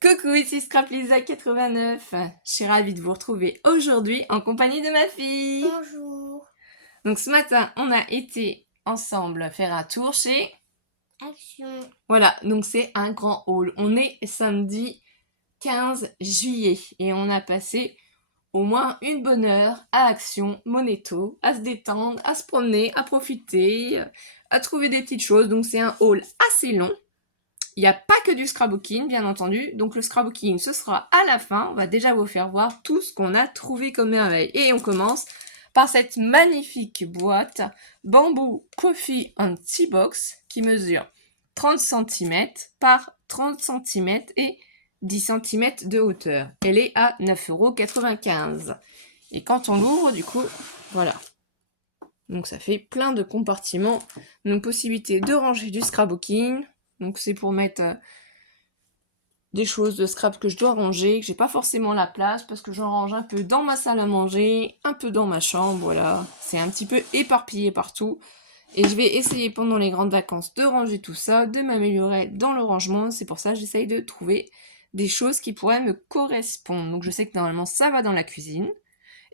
Coucou, ici Scrap Lisa 89. Je suis ravie de vous retrouver aujourd'hui en compagnie de ma fille. Bonjour. Donc ce matin, on a été ensemble faire un tour chez... Action. Voilà, donc c'est un grand hall. On est samedi 15 juillet et on a passé au moins une bonne heure à Action, Monéto, à se détendre, à se promener, à profiter, à trouver des petites choses. Donc c'est un hall assez long. Il n'y a pas que du scrapbooking, bien entendu. Donc le scrapbooking, ce sera à la fin. On va déjà vous faire voir tout ce qu'on a trouvé comme merveille. Et on commence par cette magnifique boîte Bamboo Coffee and Tea Box qui mesure 30 cm par 30 cm et 10 cm de hauteur. Elle est à 9,95 €. Et quand on l'ouvre, du coup, voilà. Donc ça fait plein de compartiments. Donc possibilité de ranger du scrapbooking. Donc c'est pour mettre des choses de scrap que je dois ranger, que j'ai pas forcément la place parce que j'en range un peu dans ma salle à manger, un peu dans ma chambre, voilà. C'est un petit peu éparpillé partout. Et je vais essayer pendant les grandes vacances de ranger tout ça, de m'améliorer dans le rangement. C'est pour ça que j'essaye de trouver des choses qui pourraient me correspondre. Donc je sais que normalement ça va dans la cuisine.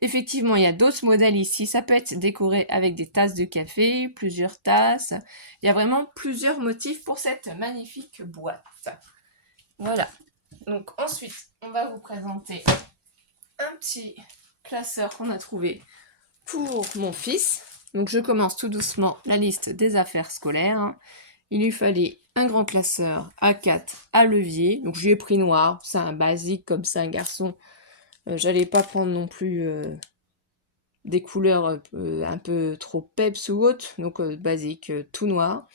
Effectivement, il y a d'autres modèles ici. Ça peut être décoré avec des tasses de café, plusieurs tasses. Il y a vraiment plusieurs motifs pour cette magnifique boîte. Voilà. Donc ensuite, on va vous présenter un petit classeur qu'on a trouvé pour mon fils. Donc je commence tout doucement la liste des affaires scolaires. Il lui fallait un grand classeur A4 à levier. Donc je lui ai pris noir. C'est un basique comme ça, un garçon. J'allais pas prendre non plus des couleurs un peu trop peps ou autres. Donc basique, tout noir.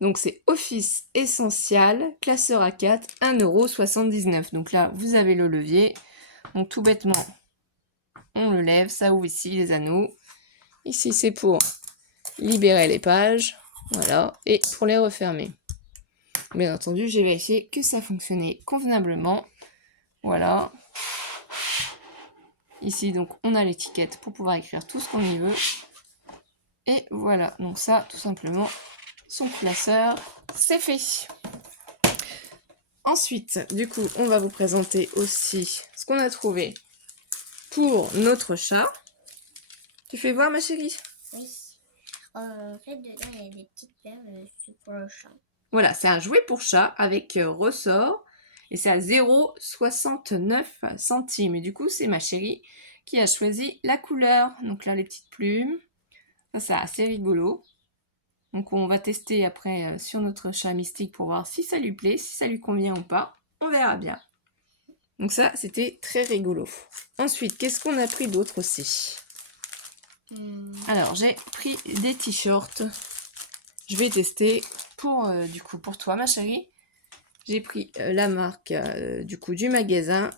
Donc c'est Office Essential, classeur A4, 1,79 €. Donc là, vous avez le levier. Donc tout bêtement, on le lève, ça ouvre ici les anneaux. Ici, c'est pour libérer les pages. Voilà. Et pour les refermer. Bien entendu, j'ai vérifié que ça fonctionnait convenablement. Voilà. Ici, donc, on a l'étiquette pour pouvoir écrire tout ce qu'on y veut. Et voilà. Donc ça, tout simplement, son classeur, c'est fait. Ensuite, du coup, on va vous présenter aussi ce qu'on a trouvé pour notre chat. Tu fais voir, ma chérie? Oui. En fait, dedans, il y a des petites perles pour le chat. Voilà, c'est un jouet pour chat avec ressort. Et c'est à 0,69 centimes. Et du coup, c'est ma chérie qui a choisi la couleur. Donc là, les petites plumes. Ça, c'est assez rigolo. Donc on va tester après sur notre chat mystique pour voir si ça lui plaît, si ça lui convient ou pas. On verra bien. Donc ça, c'était très rigolo. Ensuite, qu'est-ce qu'on a pris d'autre aussi? Alors, j'ai pris des t-shirts. Je vais tester pour, du coup, pour toi, ma chérie. J'ai pris la marque du coup du magasin.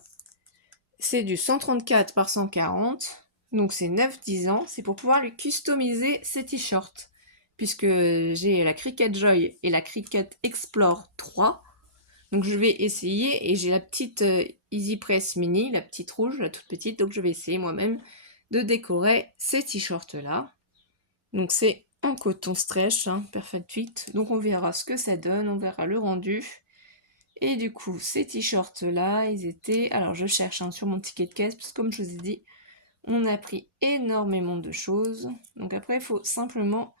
C'est du 134 par 140. Donc c'est 9-10 ans. C'est pour pouvoir lui customiser ses t-shirts. Puisque j'ai la Cricut Joy et la Cricut Explore 3. Donc je vais essayer. Et j'ai la petite Easy Press Mini, la petite rouge, la toute petite. Donc je vais essayer moi-même de décorer ces t-shirts là. Donc c'est en coton stretch, hein, Perfect Fit. Donc on verra ce que ça donne, on verra le rendu. Et du coup, ces t-shirts là, ils étaient... Alors je cherche sur mon ticket de caisse, parce que comme je vous ai dit, on a pris énormément de choses. Donc après, il faut simplement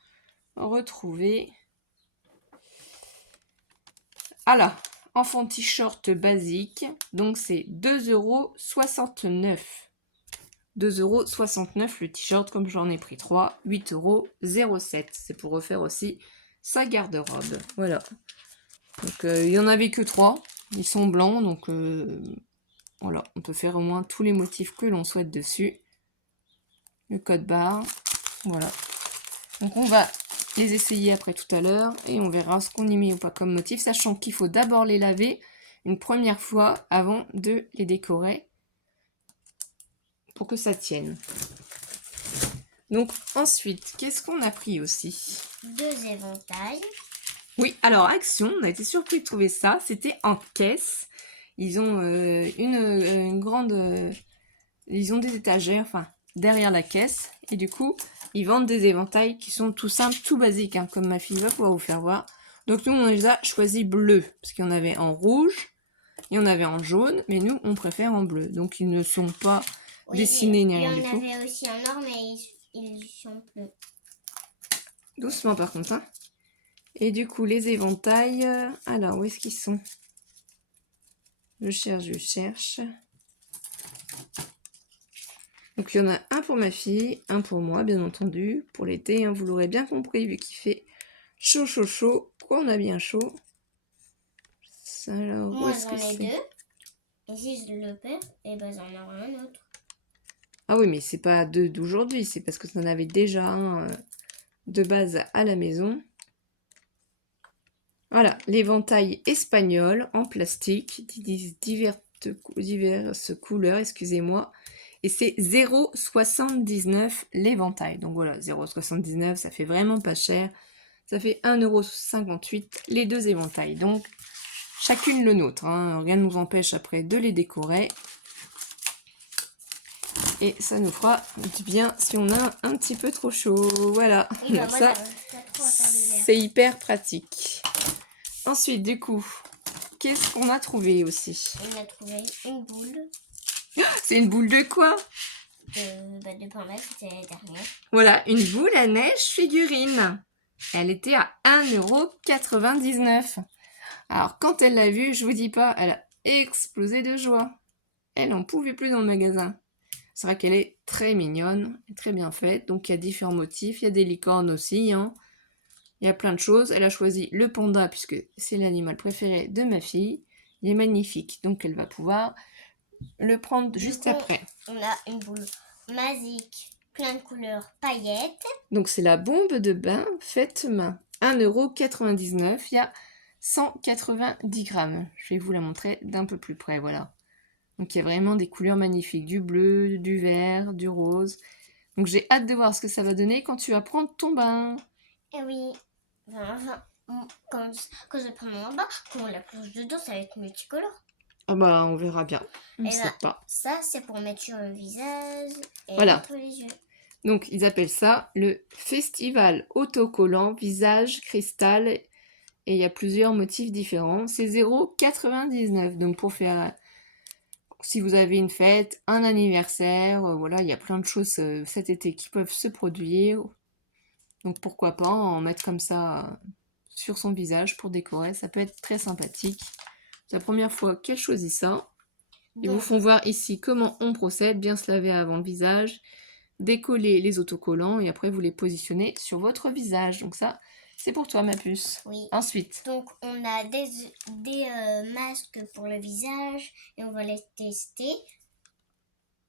retrouver... Ah là, enfant t-shirt basique, donc c'est 2,69 €. 2,69 € le t-shirt, comme j'en ai pris 3, 8,07 €. C'est pour refaire aussi sa garde-robe. Voilà. Donc il n'y en avait que 3. Ils sont blancs, donc voilà, on peut faire au moins tous les motifs que l'on souhaite dessus. Le code barre, voilà. Donc on va les essayer après tout à l'heure et on verra ce qu'on y met ou pas comme motif, sachant qu'il faut d'abord les laver une première fois avant de les décorer pour que ça tienne. Donc ensuite, qu'est-ce qu'on a pris aussi? 2 éventails. Oui, alors Action, on a été surpris de trouver ça, c'était en caisse. Ils ont une grande... ils ont des étagères, enfin, derrière la caisse. Et du coup, ils vendent des éventails qui sont tout simples, tout basiques, hein, comme ma fille va pouvoir vous faire voir. Donc nous, on les a choisis bleus, parce qu'il y en avait en rouge Il y en avait en jaune, mais nous, on préfère en bleu. Donc, ils ne sont pas Oui, dessinés ni il y rien du en tout. avait aussi en or, mais ils sont bleus. Doucement, par contre. Hein. Et du coup, les éventails... alors, où est-ce qu'ils sont? Je cherche. Donc, il y en a un pour ma fille, un pour moi, bien entendu. Pour l'été, hein, vous l'aurez bien compris, vu qu'il fait chaud, chaud, chaud. Quoi, on a bien chaud. Alors, où Moi, est-ce j'en que ai c'est? 2. Et si je le perds, eh ben, j'en aurai un autre. Ah oui, mais c'est pas deux d'aujourd'hui, c'est parce que tu en avais déjà un de base à la maison. Voilà, l'éventail espagnol en plastique, diverses couleurs, excusez-moi. Et c'est 0,79 l'éventail. Donc voilà, 0,79, ça fait vraiment pas cher. Ça fait 1,58 € les deux éventails. Donc, chacune le nôtre. Hein. Rien ne nous empêche après de les décorer. Et ça nous fera du bien si on a un petit peu trop chaud. Voilà. Oui, bah, Donc moi, ça, j'arrive pas trop à faire de l'air. c'est hyper pratique. Ensuite, du coup, qu'est-ce qu'on a trouvé aussi? On a trouvé une boule C'est une boule de quoi? de Panda, c'était l'année dernière. Voilà, une boule à neige figurine. Elle était à 1,99 €. Alors, quand elle l'a vue, je vous dis pas, elle a explosé de joie. Elle n'en pouvait plus dans le magasin. C'est vrai qu'elle est très mignonne, et très bien faite. Donc, il y a différents motifs. Il y a des licornes aussi. Hein. Il y a plein de choses. Elle a choisi le panda, puisque c'est l'animal préféré de ma fille. Il est magnifique. Donc, elle va pouvoir le prendre juste après. On a une boule magique, plein de couleurs paillettes. Donc, c'est la bombe de bain faite main. 1,99 €. Il y a 190 grammes. Je vais vous la montrer d'un peu plus près. Voilà. Donc, il y a vraiment des couleurs magnifiques. Du bleu, du vert, du rose. Donc, j'ai hâte de voir ce que ça va donner quand tu vas prendre ton bain. Et oui, enfin, quand je prends mon bain, quand on la plonge dedans, ça va être multicolore. Ah bah, on verra bien. On ne Et sait là, pas. ça, c'est pour mettre sur le visage et Voilà. entre les yeux. Donc, ils appellent ça le festival autocollant visage cristal. Et il y a plusieurs motifs différents. C'est 0,99 €. Donc, pour faire... Si vous avez une fête, un anniversaire, voilà, il y a plein de choses cet été qui peuvent se produire. Donc, pourquoi pas en mettre comme ça sur son visage pour décorer. Ça peut être très sympathique. C'est la première fois qu'elle choisit ça. Ils vous font voir ici comment on procède. Bien se laver avant le visage. Décoller les autocollants et après vous les positionnez sur votre visage. Donc ça, c'est pour toi ma puce. Oui. Ensuite. Donc on a des masques pour le visage et on va les tester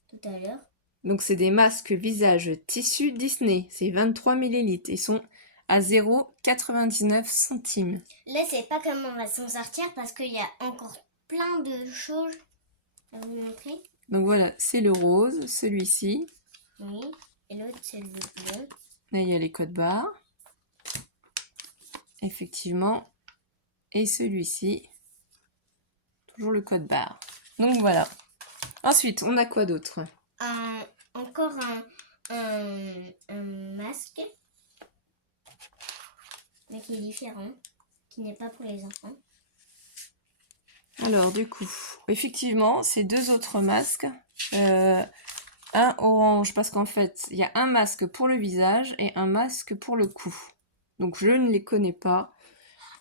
tout à l'heure. Donc c'est des masques visage tissu Disney. C'est 23 ml. Ils sont à 0,99 centimes. Là, c'est pas comment on va s'en sortir parce qu'il y a encore plein de choses à vous montrer. Donc voilà, c'est le rose, celui-ci. Oui. Et l'autre, c'est le bleu. Là, il y a les codes barres. Effectivement. Et celui-ci. Toujours le code barre. Donc voilà. Ensuite, on a quoi d'autre? Encore un masque. Mais qui est différent. Qui n'est pas pour les enfants. Alors, du coup, effectivement, ces deux autres masques. Un orange, parce qu'en fait, il y a un masque pour le visage et un masque pour le cou. Donc, je ne les connais pas.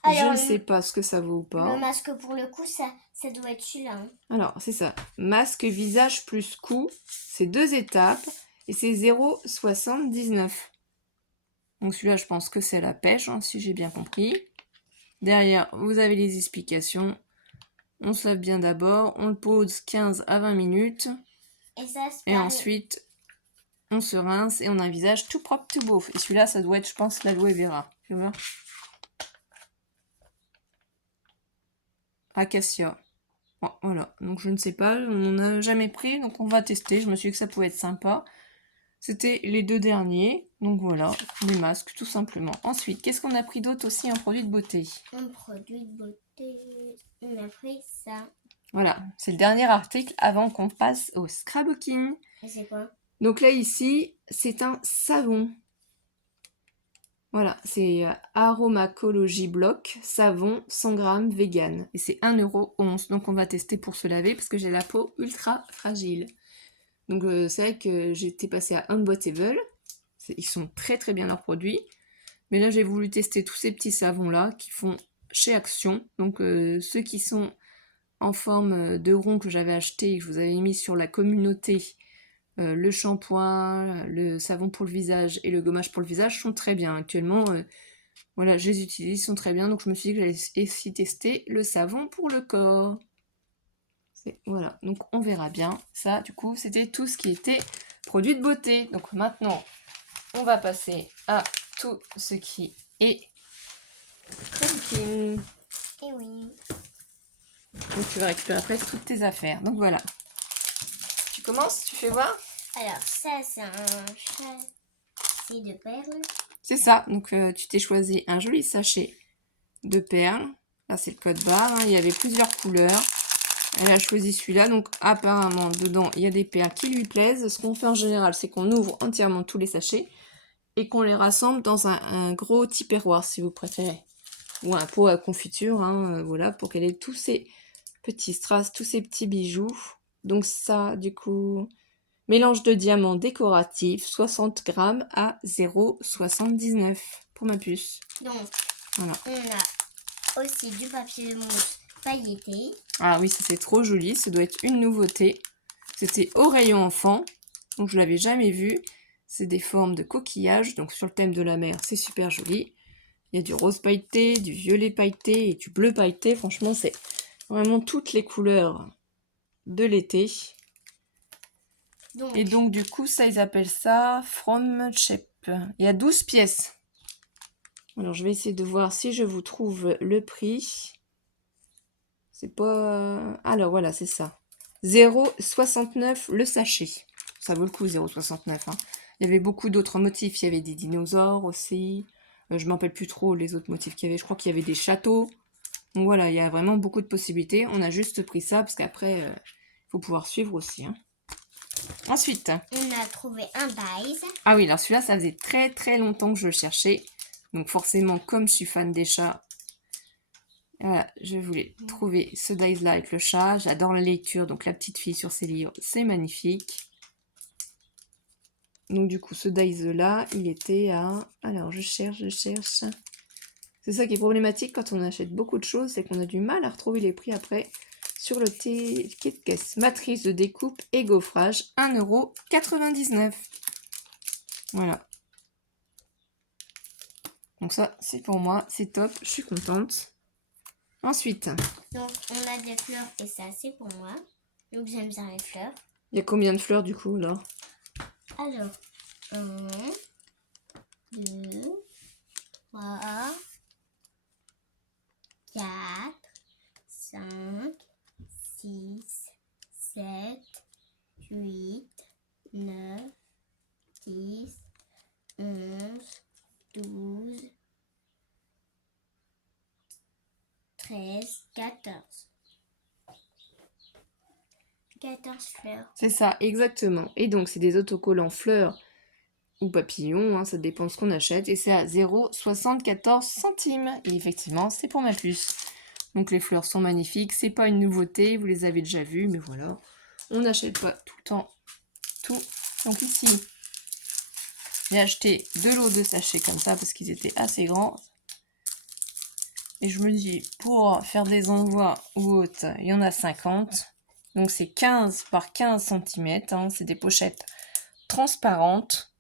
Alors, je ne sais pas ce que ça vaut ou pas. Le masque pour le cou, ça doit être celui-là. Hein. Alors, c'est ça. Masque visage plus cou. C'est 2 étapes. Et c'est 0,79 €. Donc, celui-là, je pense que c'est la pêche, hein, si j'ai bien compris. Derrière, vous avez les explications. On se lave bien d'abord. On le pose 15 à 20 minutes. Et ensuite, on se rince et on a un visage tout propre, tout beau. Et celui-là, ça doit être, je pense, l'aloe vera. Tu vois? Acacia. Bon, voilà. Donc, je ne sais pas. On n'en a jamais pris. Donc, on va tester. Je me suis dit que ça pouvait être sympa. C'était les deux derniers. Donc, voilà. Les masques, tout simplement. Ensuite, qu'est-ce qu'on a pris d'autre aussi en produit de beauté? Un produit de beauté. On a pris ça. Voilà. C'est le dernier article avant qu'on passe au scrapbooking. Et c'est quoi? Donc là, ici, c'est un savon. Voilà, c'est Aromacologie Block, savon 100 grammes vegan. Et c'est 1,11 €. Donc on va tester pour se laver parce que j'ai la peau ultra fragile. Donc c'est vrai que j'étais passée à Unbottable. Ils sont très très bien leurs produits. Mais là j'ai voulu tester tous ces petits savons là qui font chez Action. Donc ceux qui sont en forme de rond que j'avais acheté et que je vous avais mis sur la communauté, le shampoing, le savon pour le visage et le gommage pour le visage sont très bien. Actuellement, voilà, je les utilise, ils sont très bien. Donc je me suis dit que j'allais aussi tester le savon pour le corps. Voilà, donc on verra bien. Ça, du coup, c'était tout ce qui était produit de beauté. Donc maintenant, on va passer à tout ce qui est cooking. Et oui. Donc tu vas récupérer après toutes tes affaires. Donc voilà. Tu commences, tu fais voir. Alors ça, c'est un sachet de perles. C'est ça. Donc tu t'es choisi un joli sachet de perles. Là, c'est le code barre. Hein. Il y avait plusieurs couleurs. Elle a choisi celui-là. Donc apparemment, dedans, il y a des perles qui lui plaisent. Ce qu'on fait en général, c'est qu'on ouvre entièrement tous les sachets et qu'on les rassemble dans un gros tupperware, si vous préférez. Ou un pot à confiture, hein, voilà, pour qu'elle ait tous ces petits strass, tous ces petits bijoux. Donc ça, du coup, mélange de diamants décoratifs, 60 grammes à 0,79 pour ma puce. Donc, voilà. On a aussi du papier de mousse pailleté. Ah oui, ça c'est trop joli, ça doit être une nouveauté. C'était au rayon enfant, donc je l'avais jamais vu. C'est des formes de coquillages, donc sur le thème de la mer, c'est super joli. Il y a du rose pailleté, du violet pailleté et du bleu pailleté. Franchement, c'est vraiment toutes les couleurs de l'été. Et donc, du coup, ça, ils appellent ça From Shape. Il y a 12 pièces. Alors, je vais essayer de voir si je vous trouve le prix. C'est pas... Alors, voilà, c'est ça. 0,69 le sachet. Ça vaut le coup, 0,69. Hein. Il y avait beaucoup d'autres motifs. Il y avait des dinosaures aussi. Je ne m'en rappelle plus trop les autres motifs qu'il y avait. Je crois qu'il y avait des châteaux. Donc voilà, il y a vraiment beaucoup de possibilités. On a juste pris ça parce qu'après, il faut pouvoir suivre aussi. Hein. Ensuite, on a trouvé un dies. Ah oui, alors celui-là, ça faisait très très longtemps que je le cherchais. Donc forcément, comme je suis fan des chats, voilà, je voulais trouver ce dies-là avec le chat. J'adore la lecture, donc la petite fille sur ses livres, c'est magnifique. Donc du coup, ce dies-là, il était à... Alors, je cherche. C'est ça qui est problématique quand on achète beaucoup de choses, c'est qu'on a du mal à retrouver les prix après sur le ticket de caisse. Matrice de découpe et gaufrage, 1,99 €. Voilà. Donc ça, c'est pour moi, c'est top, je suis contente. Ensuite. Donc, on a des fleurs et ça, c'est pour moi. Donc, j'aime bien les fleurs. Il y a combien de fleurs du coup là? Alors, 1, 2, 3, 4, 5, 6, 7, 8, 9, 10, 11, 12, 13, 14. 14 fleurs. C'est ça, exactement. Et donc, c'est des autocollants fleurs ou papillons, hein, ça dépend de ce qu'on achète. Et c'est à 0,74 centimes. Et effectivement, c'est pour ma puce. Donc, les fleurs sont magnifiques. C'est pas une nouveauté, vous les avez déjà vues, mais voilà. On n'achète pas tout le temps tout. Donc, ici, j'ai acheté 2 lots de sachets comme ça parce qu'ils étaient assez grands. Et je me dis, pour faire des envois ou autres, il y en a 50. Donc c'est 15 par 15 cm. Hein, c'est des pochettes transparentes.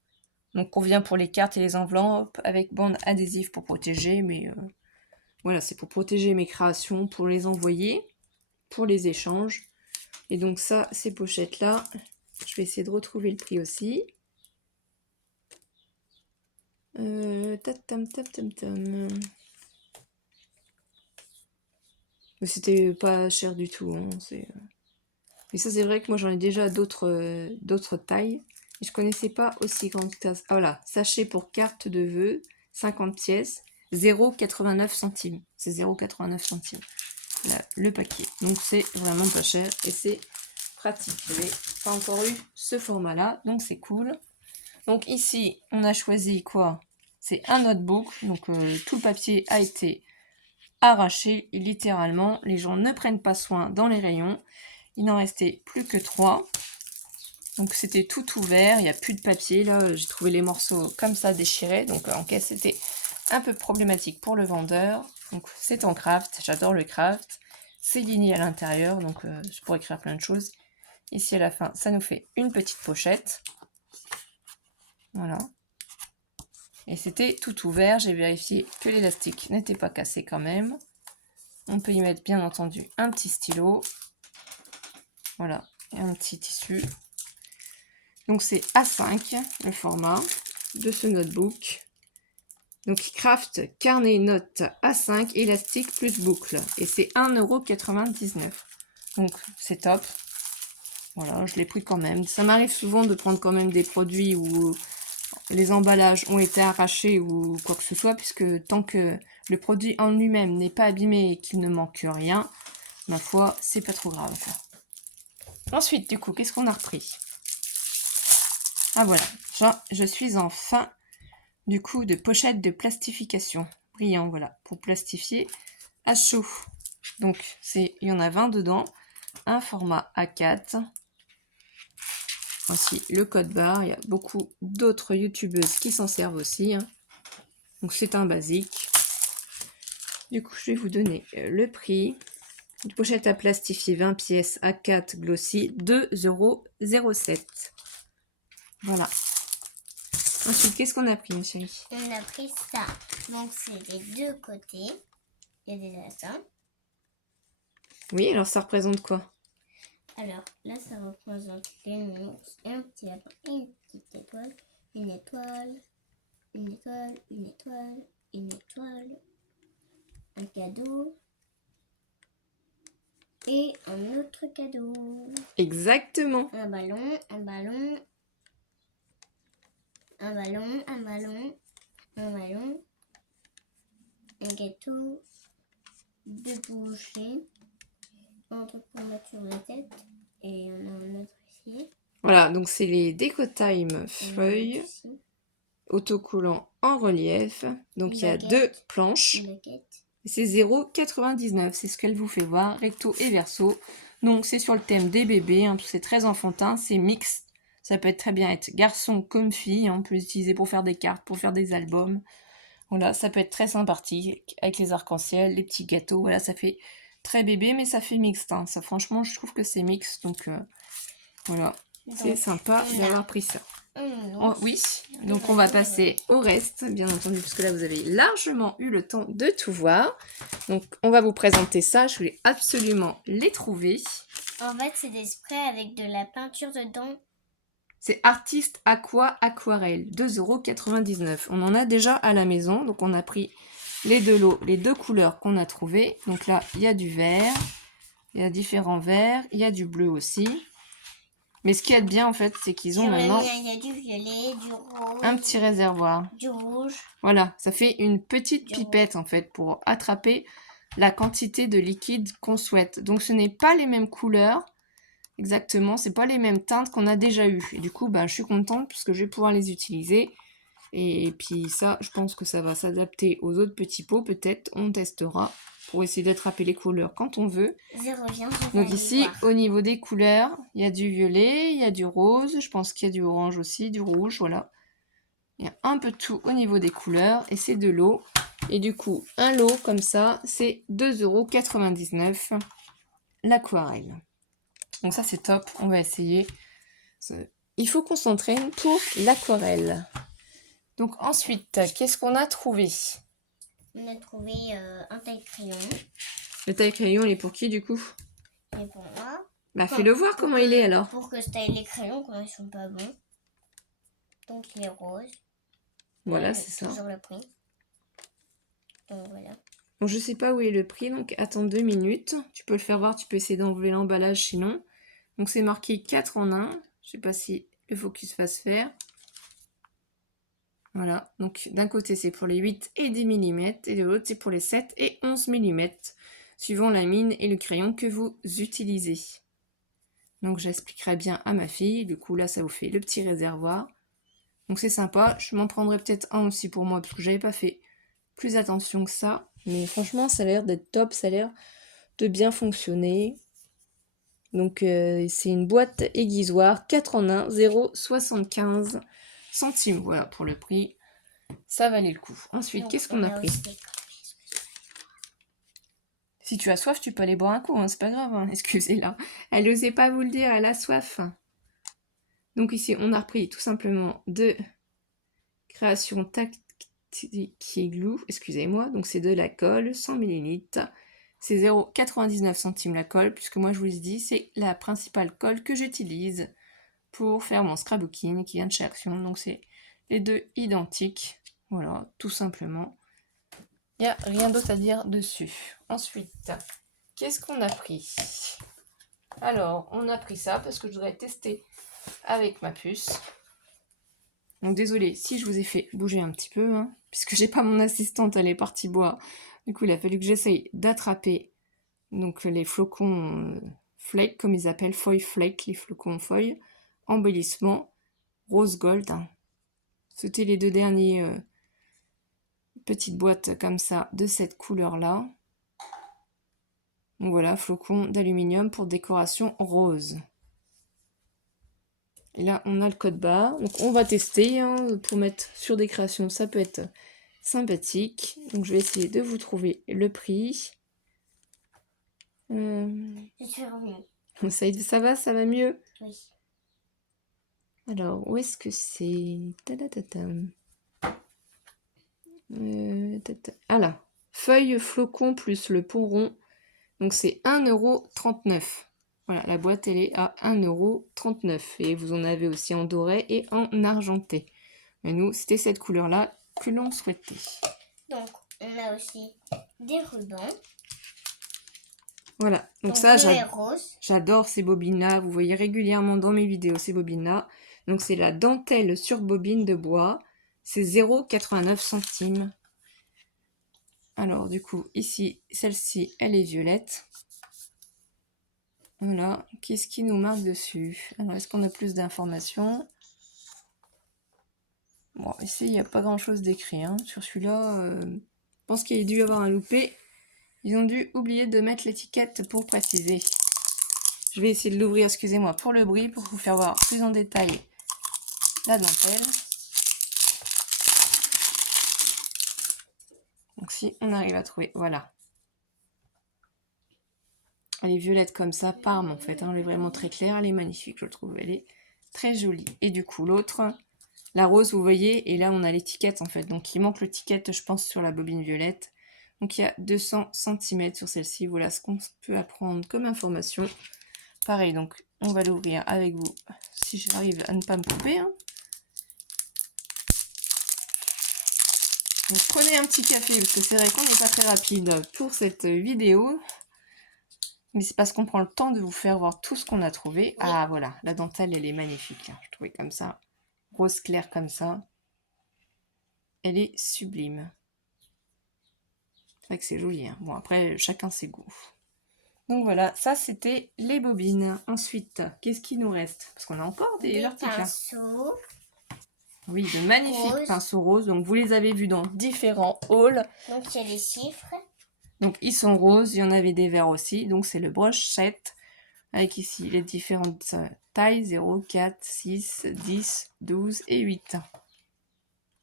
Donc convient pour les cartes et les enveloppes avec bande adhésive pour protéger. Mais voilà, c'est pour protéger mes créations, pour les envoyer, pour les échanges. Et donc ça, ces pochettes-là, je vais essayer de retrouver le prix aussi. C'était pas cher du tout. Hein, Et ça, c'est vrai que moi, j'en ai déjà d'autres tailles. Et je connaissais pas aussi grande tasse. Ah voilà, sachet pour carte de vœux, 50 pièces, 0,89 centimes. C'est 0,89 centimes. Là, le paquet. Donc, c'est vraiment pas cher et c'est pratique. Je n'avais pas encore eu ce format-là, donc c'est cool. Donc ici, on a choisi quoi? C'est un notebook, donc tout le papier a été arraché, littéralement. Les gens ne prennent pas soin dans les rayons. Il n'en restait plus que 3. Donc c'était tout ouvert, il n'y a plus de papier. Là, j'ai trouvé les morceaux comme ça déchirés. Donc en caisse, c'était un peu problématique pour le vendeur. Donc c'est en craft, j'adore le craft. C'est ligné à l'intérieur, donc je pourrais écrire plein de choses. Ici à la fin, ça nous fait une petite pochette. Voilà. Et c'était tout ouvert, j'ai vérifié que l'élastique n'était pas cassé quand même. On peut y mettre bien entendu un petit stylo. Voilà, et un petit tissu. Donc c'est A5 le format de ce notebook. Donc craft carnet note A5 élastique plus boucle. Et c'est 1,99 €. Donc c'est top. Voilà, je l'ai pris quand même. Ça m'arrive souvent de prendre quand même des produits où les emballages ont été arrachés ou quoi que ce soit, puisque tant que le produit en lui-même n'est pas abîmé et qu'il ne manque rien, ma foi, c'est pas trop grave. Ensuite, du coup, qu'est-ce qu'on a repris? Ah voilà, je suis en fin du coup de pochette de plastification. Brillant, voilà, pour plastifier à chaud. Donc, il y en a 20 dedans. Un format A4. Ainsi, le code barre. Il y a beaucoup d'autres youtubeuses qui s'en servent aussi. Hein. Donc, c'est un basique. Du coup, je vais vous donner le prix. Une pochette à plastifier 20 pièces A4 glossy, 2,07 €. Voilà. Ensuite, qu'est-ce qu'on a pris, ma chérie? On a pris ça. Donc, c'est des deux côtés. Il y a des dessins. Oui, alors ça représente quoi? Alors, là, ça représente une ours, un petit lapin et une petite étoile. Une étoile, une étoile, une étoile, une étoile. Un cadeau. Et un autre cadeau. Exactement. Un ballon, un ballon. Un ballon, un ballon, un ballon, un gâteau, deux bouchées, un truc pour mettre sur la tête et on a un autre ici. Voilà, donc c'est les Decotime feuilles autocollants en relief. Donc il y a deux planches. C'est 0,99 €, c'est ce qu'elle vous fait voir, recto et verso. Donc c'est sur le thème des bébés, hein, c'est très enfantin, c'est mix. Ça peut être très bien être garçon comme fille, hein, on peut l'utiliser pour faire des cartes, pour faire des albums. Voilà, ça peut être très sympathique avec les arcs-en-ciel, les petits gâteaux. Voilà, ça fait très bébé, mais ça fait mixte. Hein. Ça, franchement, je trouve que c'est mixte, donc voilà, c'est sympa d'avoir pris ça. Oh, oui, donc on va passer au reste, bien entendu, parce que là vous avez largement eu le temps de tout voir. Donc on va vous présenter ça, je voulais absolument les trouver. En fait, c'est des sprays avec de la peinture dedans. C'est Artiste Aqua Aquarelle, 2,99 €. On en a déjà à la maison, donc on a pris les deux lots, les deux couleurs qu'on a trouvées. Donc là, il y a du vert, il y a différents verts, il y a du bleu aussi. Mais ce qu'il y a de bien en fait, c'est qu'ils ont maintenant il y a du violet, du rose, un petit réservoir. Du rouge. Voilà, ça fait une petite pipette en fait pour attraper la quantité de liquide qu'on souhaite. Donc ce n'est pas les mêmes couleurs, exactement, c'est pas les mêmes teintes qu'on a déjà eues. Et du coup, bah, je suis contente parce que je vais pouvoir les utiliser. Et puis ça, je pense que ça va s'adapter aux autres petits pots. Peut-être on testera pour essayer d'attraper les couleurs quand on veut. Donc ici, au niveau des couleurs, il y a du violet, il y a du rose, je pense qu'il y a du orange aussi, du rouge, voilà. Il y a un peu de tout au niveau des couleurs et c'est de l'eau. Et du coup, un lot comme ça, c'est 2,99 € l'aquarelle. Donc ça, c'est top. On va essayer. Il faut qu'on s'entraîne pour l'aquarelle. Donc ensuite, qu'est-ce qu'on a trouvé? On a trouvé un taille-crayon. Le taille-crayon, il est pour qui du coup? Et pour moi. Bah fais-le voir comment il est alors. Pour que je taille les crayons quand ils sont pas bons. Donc il est rose. Voilà, c'est ça. Toujours le prix. Donc voilà. Bon, je sais pas où est le prix, donc attends 2 minutes. Tu peux le faire voir, tu peux essayer d'enlever l'emballage sinon. Donc c'est marqué 4 en 1. Je sais pas si le focus va se faire. Voilà, donc d'un côté c'est pour les 8 et 10 mm et de l'autre c'est pour les 7 et 11 mm, suivant la mine et le crayon que vous utilisez. Donc j'expliquerai bien à ma fille, du coup là ça vous fait le petit réservoir. Donc c'est sympa. Je m'en prendrai peut-être un aussi pour moi parce que j'avais pas fait plus attention que ça. Mais franchement, ça a l'air d'être top. Ça a l'air de bien fonctionner. Donc c'est une boîte aiguisoire 4 en 1, 0,75 centimes. Voilà pour le prix. Ça valait le coup. Ensuite, qu'est-ce qu'on a pris? Si tu as soif, tu peux aller boire un coup, hein, c'est pas grave, hein. Excusez-la. Elle n'osait pas vous le dire, elle a soif. Donc ici, on a repris tout simplement de création tactique glue, excusez-moi. Donc c'est de la colle, 100 ml. C'est 0,99 centimes la colle, puisque moi je vous le dis, c'est la principale colle que j'utilise pour faire mon scrapbooking qui vient de chez Action. Donc c'est les deux identiques. Voilà, tout simplement. Il n'y a rien d'autre à dire dessus. Ensuite, qu'est-ce qu'on a pris? Alors, on a pris ça parce que je voudrais tester avec ma puce. Donc désolée si je vous ai fait bouger un petit peu, hein, puisque j'ai pas mon assistante, elle est partie boire. Du coup, il a fallu que j'essaye d'attraper donc les flocons flake, comme ils appellent, foil flake, les flocons foil, embellissement, rose gold. Hein. C'était les deux derniers petites boîtes comme ça de cette couleur-là. Donc voilà, flocons d'aluminium pour décoration rose. Et là, on a le code barre. Donc on va tester hein, pour mettre sur des créations. Ça peut être sympathique. Donc je vais essayer de vous trouver le prix. Je suis revenue. Ça va mieux? Oui. Alors, où est-ce que c'est? Ah là, feuille flocon plus le pont rond. Donc c'est 1,39 €. Voilà, la boîte elle est à 1,39 €. Et vous en avez aussi en doré et en argenté. Mais nous, c'était cette couleur-là que l'on souhaitait. Donc, on a aussi des rubans. Voilà, donc ça, rose. j'adore ces bobines-là. Vous voyez régulièrement dans mes vidéos ces bobines-là. Donc c'est la dentelle sur bobine de bois. C'est 0,89 centimes. Alors du coup, ici, celle-ci, elle est violette. Voilà, qu'est-ce qui nous marque dessus? Alors, est-ce qu'on a plus d'informations? Bon, ici, il n'y a pas grand-chose d'écrit. Hein. Sur celui-là, je pense qu'il y a dû y avoir un loupé. Ils ont dû oublier de mettre l'étiquette pour préciser. Je vais essayer de l'ouvrir, excusez-moi, pour le bruit, pour vous faire voir plus en détail la dentelle. Donc si on arrive à trouver, voilà. Elle est violette comme ça, Parme en fait. Hein. Elle est vraiment très claire, elle est magnifique, je trouve. Elle est très jolie. Et du coup, l'autre, la rose, vous voyez, et là on a l'étiquette en fait. Donc il manque l'étiquette, je pense, sur la bobine violette. Donc il y a 200 cm sur celle-ci. Voilà ce qu'on peut apprendre comme information. Pareil, donc on va l'ouvrir avec vous, si j'arrive à ne pas me couper. Hein. Donc prenez un petit café, parce que c'est vrai qu'on n'est pas très rapide pour cette vidéo. Mais c'est parce qu'on prend le temps de vous faire voir tout ce qu'on a trouvé. Oui. Ah voilà, la dentelle, elle est magnifique. Hein. Je trouvais comme ça, rose claire comme ça. Elle est sublime. C'est vrai que c'est joli. Hein. Bon, après, chacun ses goûts. Donc voilà, ça c'était les bobines. Ensuite, qu'est-ce qui nous reste? Parce qu'on a encore des articles. Pinceaux. Oui, de magnifiques pinceaux roses. Donc vous les avez vus dans différents hauls. Donc il y a les chiffres. Donc ils sont roses, il y en avait des verts aussi. Donc c'est le brochette avec ici les différentes tailles 0, 4, 6, 10, 12 et 8.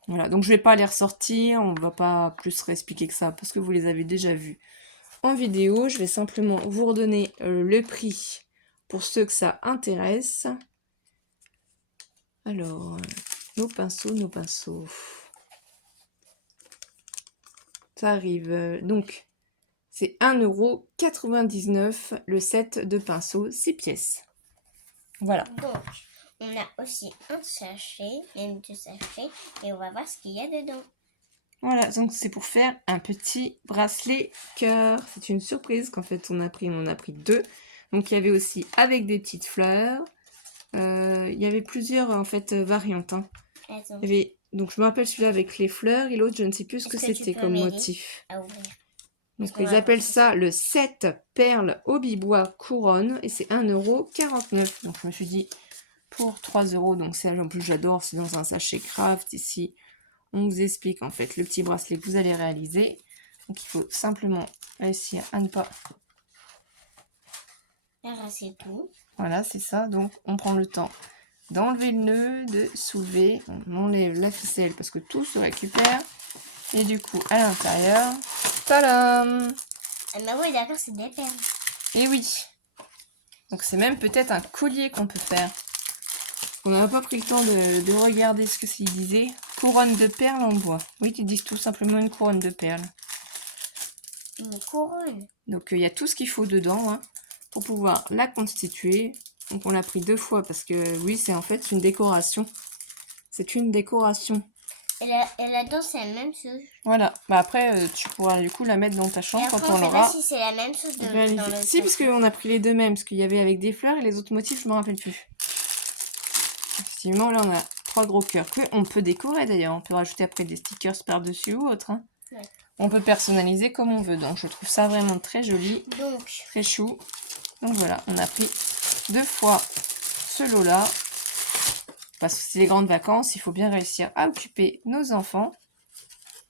Voilà, donc je vais pas les ressortir, on va pas plus réexpliquer que ça parce que vous les avez déjà vus en vidéo. Je vais simplement vous redonner le prix pour ceux que ça intéresse. Alors, nos pinceaux. Ça arrive, donc c'est 1,99 € le set de pinceaux 6 pièces. Voilà. Donc, on a aussi un sachet, même 2 sachets, et on va voir ce qu'il y a dedans. Voilà, donc c'est pour faire un petit bracelet cœur. C'est une surprise qu'en fait on a pris 2. Donc il y avait aussi avec des petites fleurs. Il y avait plusieurs en fait variantes. Hein. Il y avait, donc je me rappelle celui-là avec les fleurs et l'autre je ne sais plus ce que c'était comme motif. Donc ils appellent ça le 7 perles Hobbybois couronne et c'est 1,49 €. Donc je me suis dit pour 3 €. Donc ça, en plus, j'adore. C'est dans un sachet craft. Ici, on vous explique en fait le petit bracelet que vous allez réaliser. Donc il faut simplement réussir à ne pas... C'est tout. Voilà, c'est ça. Donc on prend le temps d'enlever le nœud, de soulever. On enlève la ficelle parce que tout se récupère. Et du coup, à l'intérieur, tadam! Ah bah oui, d'accord, c'est des perles. Et oui. Donc c'est même peut-être un collier qu'on peut faire. On n'a pas pris le temps de regarder ce que s'il disait. Couronne de perles en bois. Oui, ils disent tout simplement une couronne de perles. Une couronne. Donc il y a tout ce qu'il faut dedans hein, pour pouvoir la constituer. Donc on l'a pris 2 fois parce que oui, c'est en fait une décoration. C'est une décoration. Et là-dedans, c'est la même chose. Voilà. Bah après, tu pourras du coup la mettre dans ta chambre quand on l'aura. Si c'est la même chose dans le si, parce qu'on a pris les deux mêmes. Parce qu'il y avait avec des fleurs et les autres motifs, je me rappelle plus. Effectivement, là, on a 3 gros cœurs que on peut décorer d'ailleurs. On peut rajouter après des stickers par-dessus ou autre. Hein. Ouais. On peut personnaliser comme on veut. Donc, je trouve ça vraiment très joli. Donc, très chou. Donc, voilà, on a pris 2 fois ce lot-là. Parce que c'est les grandes vacances, il faut bien réussir à occuper nos enfants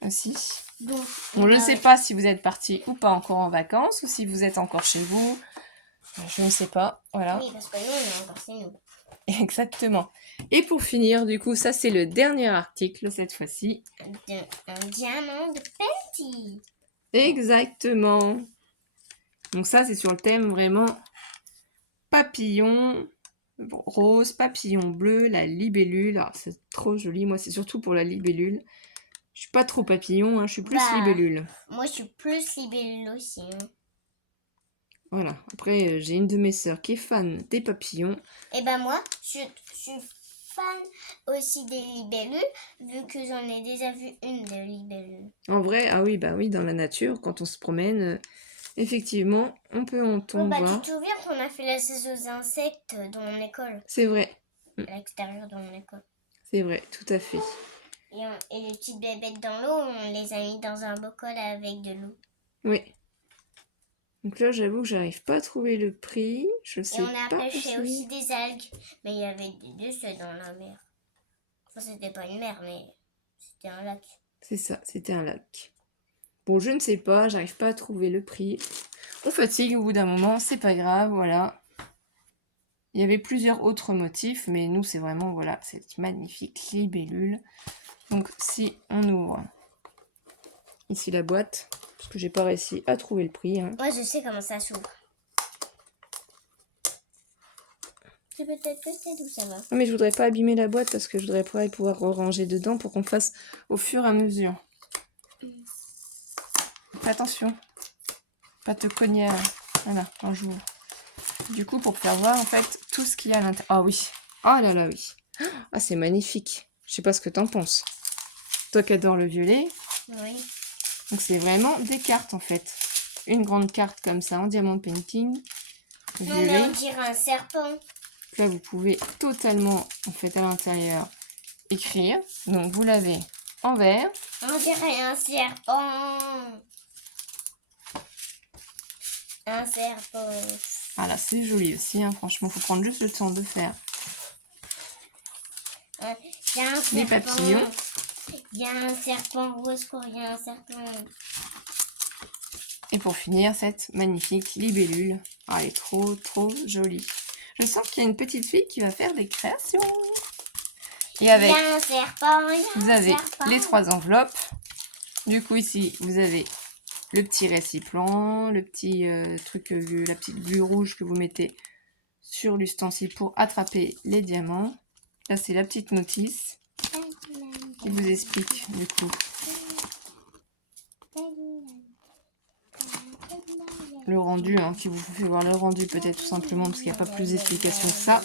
aussi. Donc, on ne sait pas si vous êtes partis ou pas encore en vacances ou si vous êtes encore chez vous. Je ne sais pas. Voilà. Oui, parce que nous, on est encore chez nous. Exactement. Et pour finir, du coup, ça c'est le dernier article cette fois-ci. Un diamant de petit. Exactement. Donc ça c'est sur le thème vraiment papillon rose, papillon bleu, la libellule. Alors c'est trop joli. Moi c'est surtout pour la libellule. Je suis pas trop papillon, hein, je suis plus libellule. Moi je suis plus libellule aussi. Hein. Voilà. Après j'ai une de mes sœurs qui est fan des papillons. Et ben moi je suis fan aussi des libellules vu que j'en ai déjà vu une de libellule. En vrai, ah oui, bah oui, dans la nature, quand on se promène, effectivement, on peut en tomber. Tu te souviens qu'on a fait la saison aux insectes dans mon école? C'est vrai. À l'extérieur de mon école. C'est vrai, tout à fait. Et les petites bébêtes dans l'eau, on les a mis dans un bocal avec de l'eau. Oui. Donc là, j'avoue que j'arrive pas à trouver le prix. Je sais pas. Et on a pêché aussi des algues. Mais il y avait des déchets dans la mer. Enfin, c'était pas une mer, mais c'était un lac. C'est ça, c'était un lac. Bon, je ne sais pas, j'arrive pas à trouver le prix. On fatigue au bout d'un moment, c'est pas grave, voilà. Il y avait plusieurs autres motifs, mais nous, c'est vraiment, voilà, cette magnifique libellule. Donc, si on ouvre ici la boîte, parce que j'ai pas réussi à trouver le prix. Hein. Moi, je sais comment ça s'ouvre. C'est peut-être où ça va. Non, mais je voudrais pas abîmer la boîte parce que je voudrais pas pouvoir ranger dedans pour qu'on fasse au fur et à mesure. Fais attention. Pas te cogner. Voilà, un jour. Du coup, pour faire voir en fait tout ce qu'il y a à l'intérieur. Ah oui. Oh là là, oui. Ah, c'est magnifique. Je sais pas ce que t'en penses. Toi qui adores le violet. Oui. Donc c'est vraiment des cartes en fait. Une grande carte comme ça en diamant painting. Violet. On dirait un serpent. Là, vous pouvez totalement en fait à l'intérieur écrire. Donc vous l'avez en vert. On dirait un serpent. Un serpent. Ah là, c'est joli aussi, hein. Franchement, faut prendre juste le temps de faire. Il y a un des papillons. Il y a un serpent rose, il y a un serpent. Et pour finir, cette magnifique libellule. Ah, elle est trop, trop jolie. Je sens qu'il y a une petite fille qui va faire des créations. Et avec, il y a un serpent, vous avez les 3 enveloppes. Du coup, ici, vous avez le petit récipient, le petit truc, la petite bulle rouge que vous mettez sur l'ustensile pour attraper les diamants. Là, c'est la petite notice qui vous explique, du coup, le rendu, hein, qui vous fait voir le rendu peut-être tout simplement parce qu'il n'y a pas plus d'explications que ça.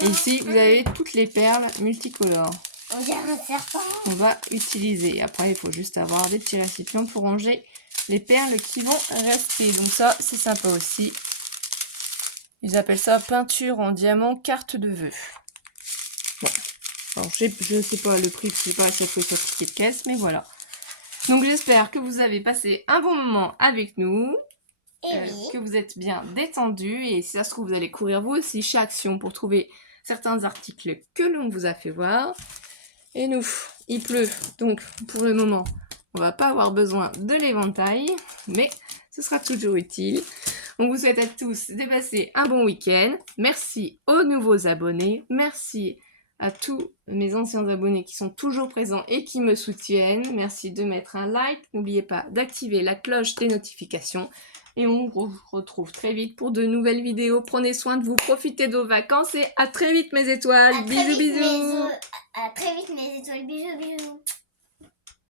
Et ici, vous avez toutes les perles multicolores. On dirait un serpent. On va utiliser. Après, il faut juste avoir des petits récipients pour ranger les perles qui vont rester. Donc ça, c'est sympa aussi. Ils appellent ça peinture en diamant carte de vœux. Bon. Alors, je ne sais pas le prix, je ne sais pas à chaque fois sur le ticket de caisse, mais voilà. Donc j'espère que vous avez passé un bon moment avec nous. Oui. Que vous êtes bien détendus. Et si ça se trouve, vous allez courir vous aussi chez Action pour trouver certains articles que l'on vous a fait voir. Et nous, il pleut, donc pour le moment, on va pas avoir besoin de l'éventail, mais ce sera toujours utile. On vous souhaite à tous de passer un bon week-end. Merci aux nouveaux abonnés. Merci à tous mes anciens abonnés qui sont toujours présents et qui me soutiennent. Merci de mettre un like. N'oubliez pas d'activer la cloche des notifications. Et on vous retrouve très vite pour de nouvelles vidéos. Prenez soin de vous, profitez de vos vacances et à très vite mes étoiles. Bisous, bisous. À très vite mes étoiles. Bisous, bisous.